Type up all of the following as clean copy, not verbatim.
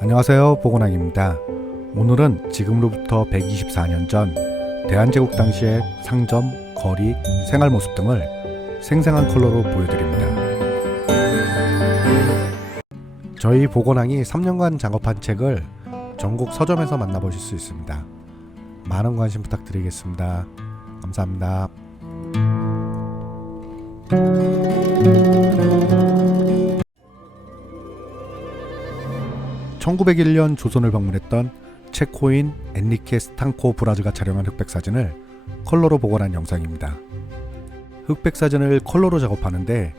안녕하세요, 보건학입니다. 오늘은 지금으로부터 124년 전 대한제국 당시의 상점, 거리, 생활 모습 등을 생생한 컬러로 보여드립니다. 저희 보건학이 3년간 작업한 책을 전국 서점에서 만나보실 수 있습니다. 많은 관심 부탁드리겠습니다. 감사합니다. 1901년 조선을 방문했던 체코인 엔리케 스탄코 브라즈가 촬영한 흑백 사진을 컬러로 복원한 영상입니다. 흑백 사진을 컬러로 작업하는데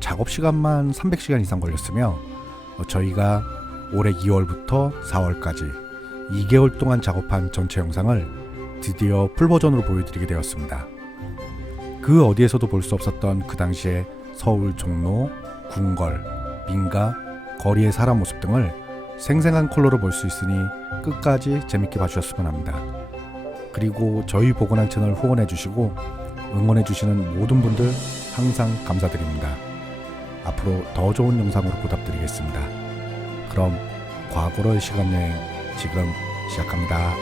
작업 시간만 300시간 이상 걸렸으며 저희가 올해 2월부터 4월까지 2개월 동안 작업한 전체 영상을 드디어 풀버전으로 보여드리게 되었습니다. 그 어디에서도 볼 수 없었던 그 당시의 서울 종로, 궁궐, 민가, 거리의 사람 모습 등을 생생한 컬러로 볼 수 있으니 끝까지 재밌게 봐주셨으면 합니다. 그리고 저희 보건한 채널 후원해주시고 응원해주시는 모든 분들 항상 감사드립니다. 앞으로 더 좋은 영상으로 보답드리겠습니다. 그럼 과거로의 시간여행 지금 시작합니다.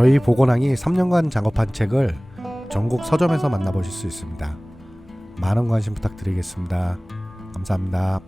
저희 보건왕이 3년간 작업한 책을 전국 서점에서 만나보실 수 있습니다. 많은 관심 부탁드리겠습니다. 감사합니다.